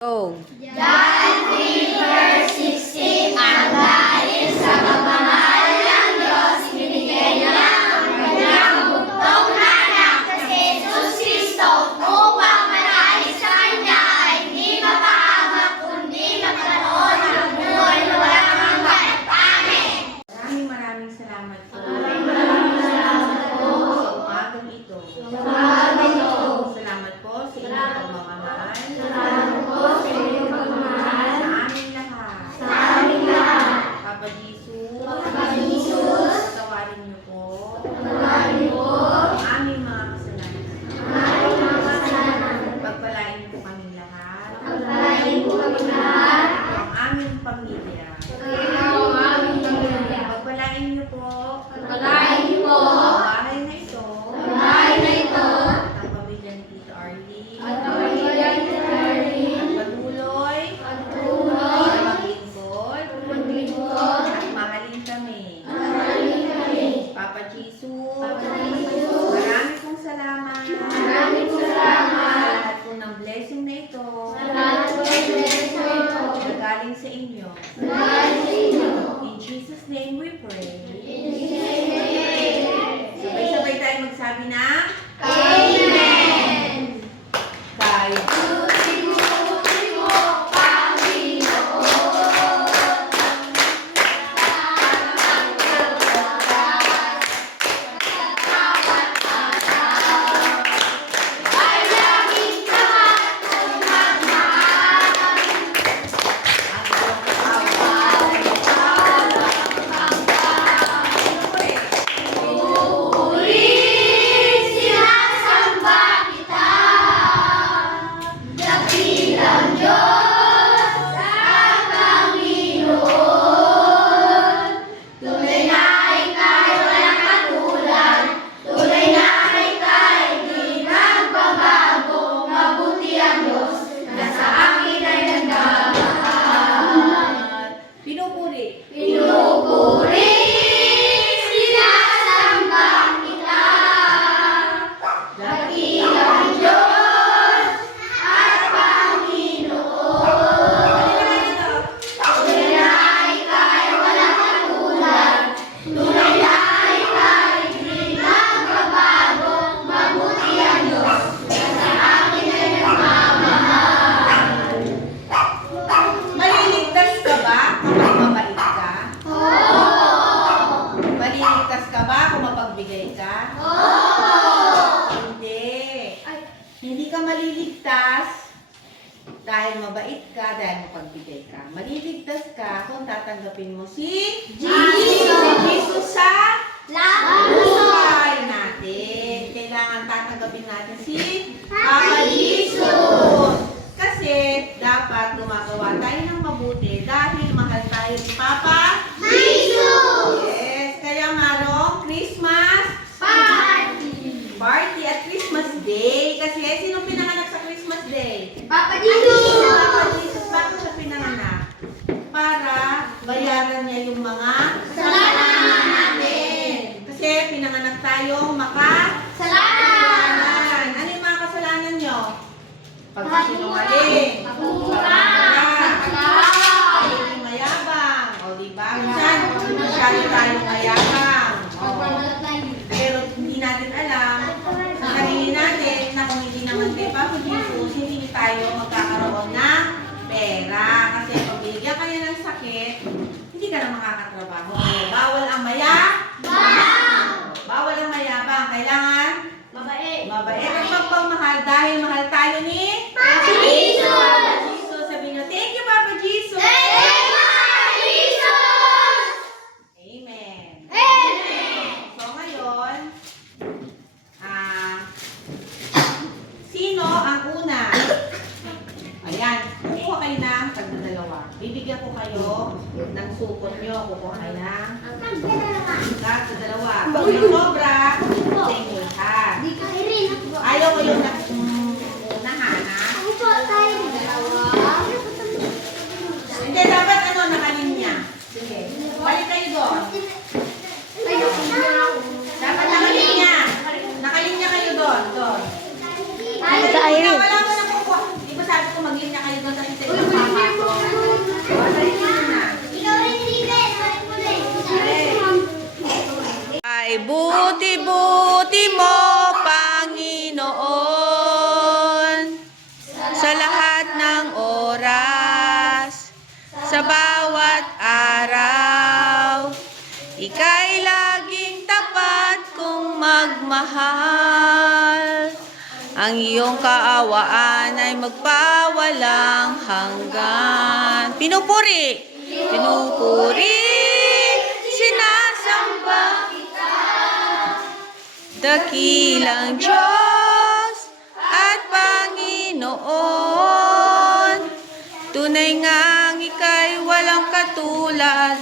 Go! John 3:16 ang dahil sa pagmamahal ng Diyos, binigay niya ang kanyang bugtong na anak na si Jesus Cristo upang marahil sa Kanya ay hindi mapahamak kundi magkaroon ng buhay na walang hanggan. Amen! Maraming salamat po. Sa umagang ito. Salamat po sa inyong pagmamahal. Sa aming lahat. Papa Jesus, patawarin niyo po ang aming mga kasalanan. Pagpalain niyo po kaming lahat. Ang aming pamilya. Pagpalain niyo po ang bahay na ito. Ang pamilya ni Tita Arlie. At patuloy na maglingkod at mahalin kami. Papa Jesus, marami pong salamat. Sa lahat po ng blessing na ito. Nagaling sa inyo. In Jesus' name we pray. Sabay-sabay tayo magsabi na Amen! tayo. Maliligtas ka ba kung mabait ka? Maliligtas ka ba kung mapagbigay ka? Hindi. Hindi ka maliligtas dahil mabait ka, dahil mapagbigay ka. Maliligtas ka kung tatanggapin mo si Jesus sa buhay natin. Kailangan tatanggapin natin si Papa Jesus. Kasi dapat gumagawa tayo ng mabuti dahil mahal tayo ni Papa Jesus! Yes, kaya marong Christmas party at Christmas Day. Kasi sino pinanganak sa Christmas Day? Papa Jesus! Papa Jesus, bakit siya pinanganak? Para bayaran niya yung mga Kasalanan natin. Kasi pinanganak tayong Salamat! Ano yung mga kasalanan nyo? Pagkasinungaling. Pagiging mayabang. O diba? Minsan, masyado tayong mayabang. Pero hindi natin alam sa sarili natin na kung hindi naman kay Papa Jesus, hindi tayo magkakaroon ng pera. Kasi pag binigyan kayo ng sakit, hindi ka na makakatrabaho. Bawal ang bawal ang mayabang. Kailangan mabait at magpagmahal dahil mahal tayo ni Papa Jesus! Papa Jesus. Sabihin nyo, thank you Papa Jesus. Amen. So ngayon, sino ang una? Ayan, kukuha kayo ng tagdadalawa. Bibigyan ko kayo ng supot nyo. Kukuha kayo ng tagdadalawa. Pag may sobra, sa inyo lahat. Ayaw ko yung una, Hana. Hindi, dapat nakalinya. Sige, balik kayo doon. Dapat nakalinya. Nakalinya kayo doon. Ay, Wala mo na kukuha. Di ba sabi ko maglinya kayo doon sa nagmamahal. Ang iyong kaawaan ay magpawalang hanggan. Pinupuri! Pinupuri! Sinasamba kita! Dakilang Diyos at Panginoon. Tunay ngang ika'y walang katulad.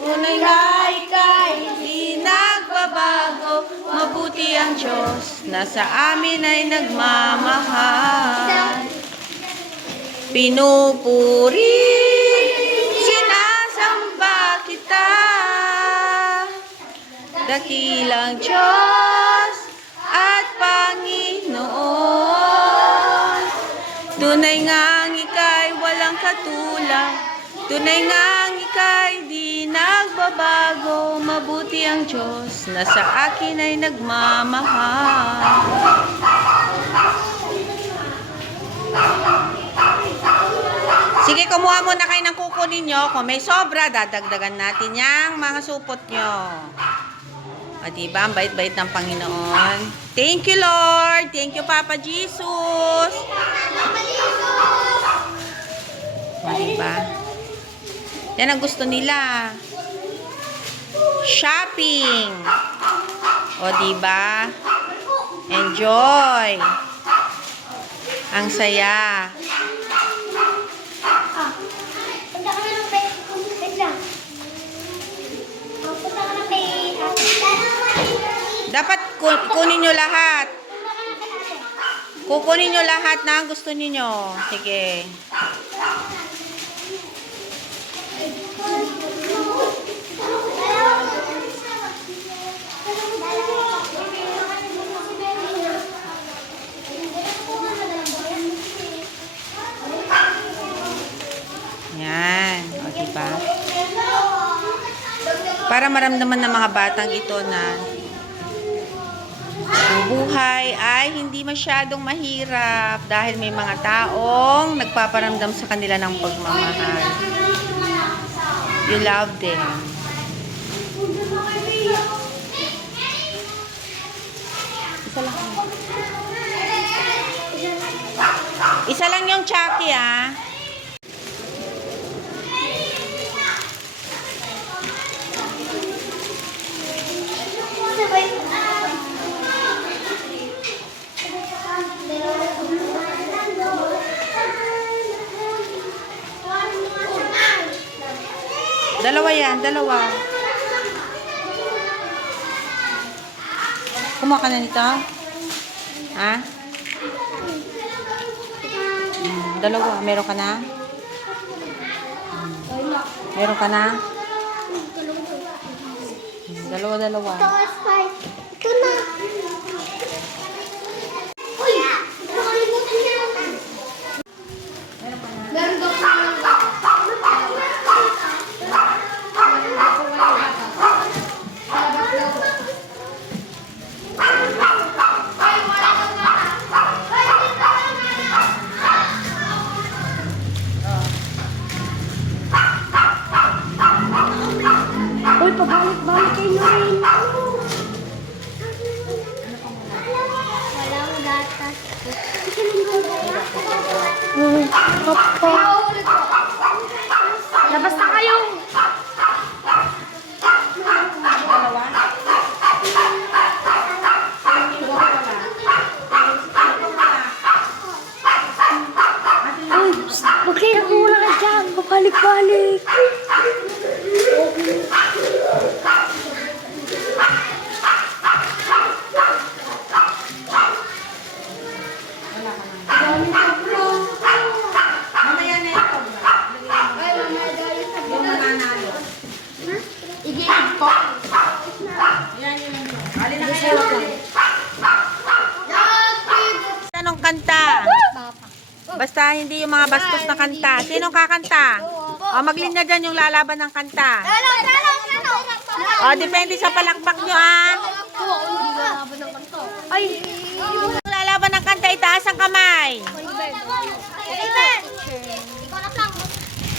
Tunay nga ika'y hindi nagbabago. Mabuti ang Diyos na sa amin ay nagmamahal. Pinupuri, sinasamba kita. Dakilang Diyos at Panginoon. Tunay ngang ika'y walang katulad. Tunay ngang ika'y di nagbabago. Mabuti ang Diyos na sa akin ay nagmamahal. Sige, kumuha muna kayo ng kuko ninyo. Kung may sobra, dadagdagan natin yung mga supot nyo. O, diba? Ang bait-bait ng Panginoon. Thank you, Lord. Thank you, Papa Jesus. O, diba? Yan ang gusto nila. Shopping. O, diba? Enjoy. Ang saya. Punta ka na ng pay. Wait lang. Punta ka ng pay. Dapat kunin nyo lahat. Kukunin nyo lahat na ang gusto ninyo. Sige. Yan. O, diba? Para maramdaman ng mga batang ito na ang buhay ay hindi masyadong mahirap dahil may mga taong nagpaparamdam sa kanila ng pagmamahal. You love them. Isa lang. Isa lang yung Chucky, ah. Dalawa yan, dalawa. Kumuha ka na nito? Ha? Dalawa. Meron ka na? Meron ka na? Dalawa, dalawa. Ito na. Uy! Nakalimutan niya. Meron daw pa. Uy, pabalik-balik kayo rin. Walang gatas. Labas na kayo. Uy, magkira ko muna ka dyan. Pabalik-balik. Mamaya na ito. Yung mananalo. Igilid po. Yan yun. Alin na kayo. Anong kanta? Basta hindi yung mga bastos na kanta. Sinong kakanta? O, maglinya dyan yung lalaban ng kanta. O, depende sa palakpak nyo, ha? Ay! Yung lalaban ng kanta, itaas ang kamay.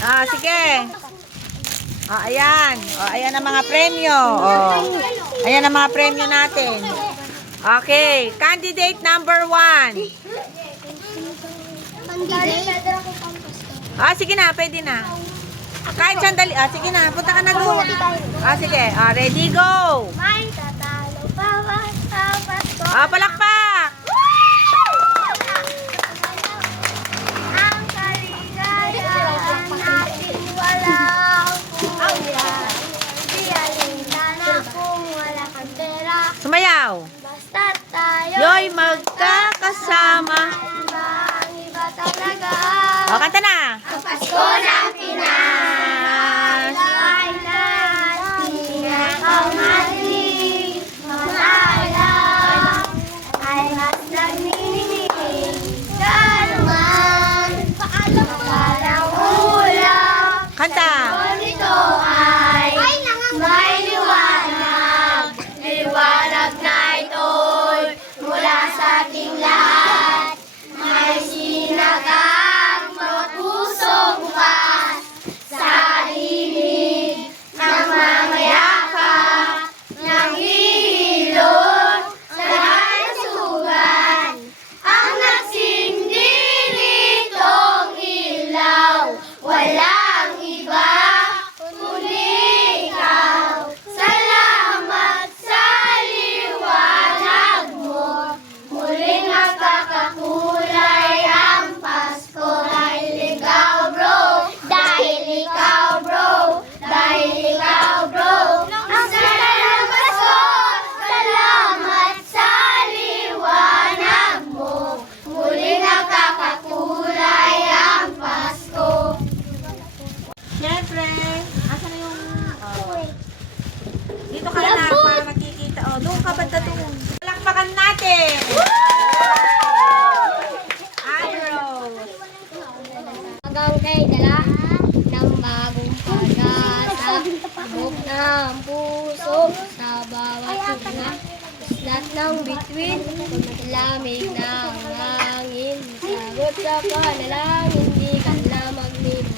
Ah, sige. O, ayan. O, ayan ang mga premyo. O, ayan ang mga premyo natin. Okay, candidate number 1. Sige na, pwede na. Kahit sandali. Sige na, punta ka na doon. Sige. Ready, go. May tatalo pa ba sa Pasko? Palakpak. Ang kaligayahan natin walang kulang. Di alita na kung wala kang pera. Sumayaw. Basta tayo Yo'y magkakasama. iba ang iba talaga. Kanta na. Ang Pasko ng Pinas ay natin pinakamadali. Maalam ay mas nagniningning sa naman. Makalang ulam. Kanta. Nito ay may liwanag. Liwanag na ito'y mula sa ating lahat. May sinagang pusong bukas sa dinig ng mamayakap ng hilot sa kalusugan. Ang nagsindi nitong ilaw, walang iba kundi ikaw. Salamat sa liwanag mo, muling magkakakulay ang Pasko. Dahil ikaw bro, dahil ikaw bro, dahil ikaw bro. Ang sarap ng Pasko, salamat sa liwanag mo, muling nagkakakulay ang Pasko. Siyempre, asa na yung... dito ka na para makikita. Doon ka banda doon. Palakpakan natin. Arrow. Hanggang kay dala ng bagong pag-asa, buk ng puso sa bawat tunga, islat ng bituin, lamig ng hangin, sagot sa panalangin, di ka na magmimik.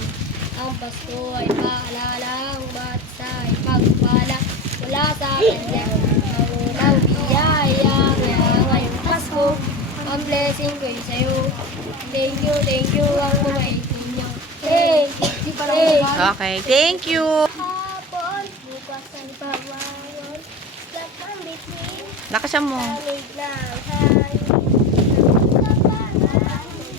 Ang Pasko ay paalalang bansa ay pagpala mula sa kanya. Ang unang biyaya kaya ngayong Pasko, ang blessing ko ay sa'yo. Thank you ang mabait ninyo. Hey, Okay, thank you. hapon, bukas ang pawangon, lahat ng bituin, Lakasan mo. lamig ng hangin, sagot sa panalangin.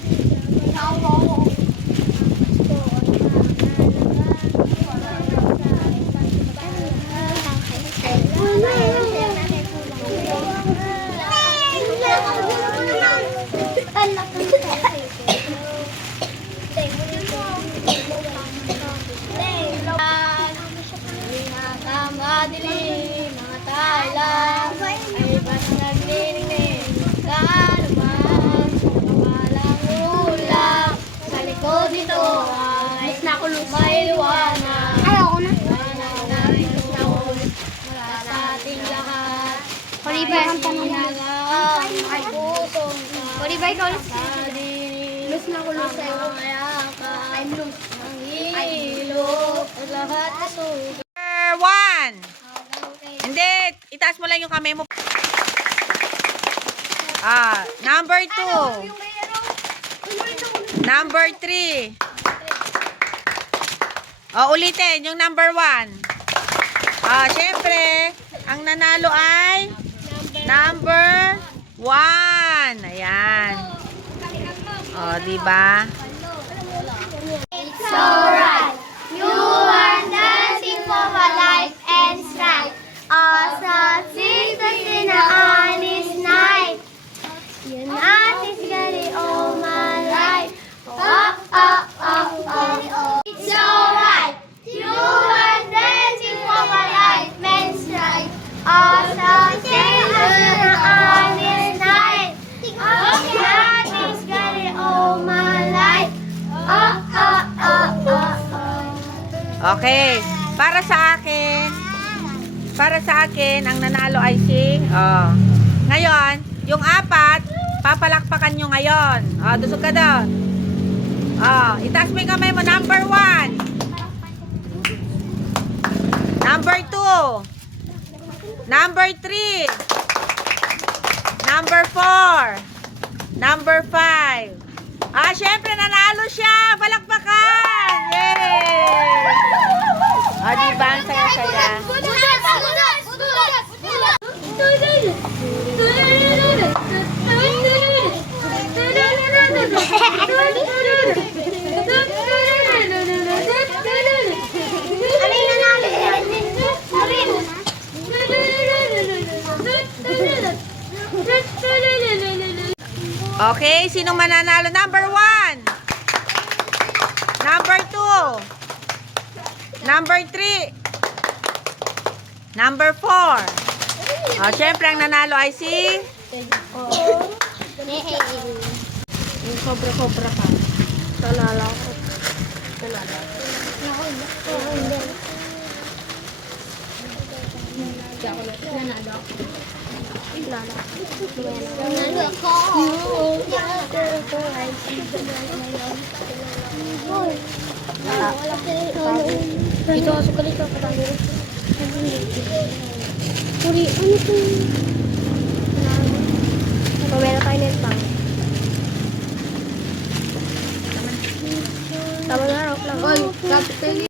Madilim, mga tala ay ba't nagniningning kanuman, walang ulam sa likod nito ay may liwanag. Liwanag na inuul mula sa ating lahat. May sinagang ay pusong sa dinig ng mayakap ng hilo at lahat na sugat. Number 1. Hindi, itaas mo lang yung kamay mo. Number 2. Number 3. Ulitin, yung number 1. Syempre, ang nanalo ay number 1. Ayan. Diba? It's alright. You are dancing for a life and strike. Awesome things in a honest night. You're not is getting all my life. It's alright. You are dancing for a life and strike. Awesome things in a honest night. You're not is getting all my life. Okay. Para sa akin, ang nanalo ay si, ngayon, yung 4, papalakpakan nyo ngayon. Dusog ka doon. Itaas mo yung kamay mo. Number 1. Number 2. Number 3. Number 4. Number 5. Ah, syempre, nanalo siya. Balakbakan! Yay! O, diba? Ang saya-saya. Okay, sinong mananalo? Number 1. Number 2. Number 3. Number 4. O, syempre, ang nanalo ay si... Cobra ka. Tanala ko. Tanala. Nanalo ako. Nanalo ako. Dito ako sa dito. Puri, ano ito? Pamela tayo na ito. Tama na, rock lang.